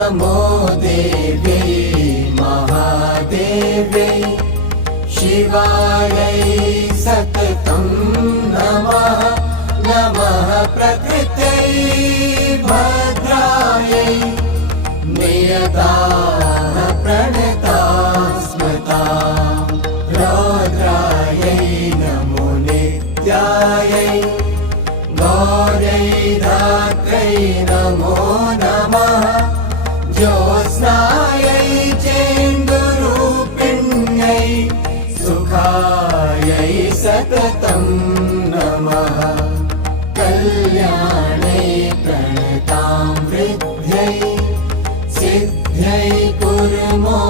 नमो देव्यै महादेव्यै शिवायै सततं नमः। नमः प्रकृत्यै भद्रायै नियताः प्रणताः स्मृता रौद्रायै नमो नित्यायै गौर्यै धात्र्यै नमो नमः। ज्योत्स्नायै चेन्दुरूपिण्यै सुखायै सततं नमः। कल्याणै प्रणतां वृद्ध्यै सिद्ध्यै कुर्मो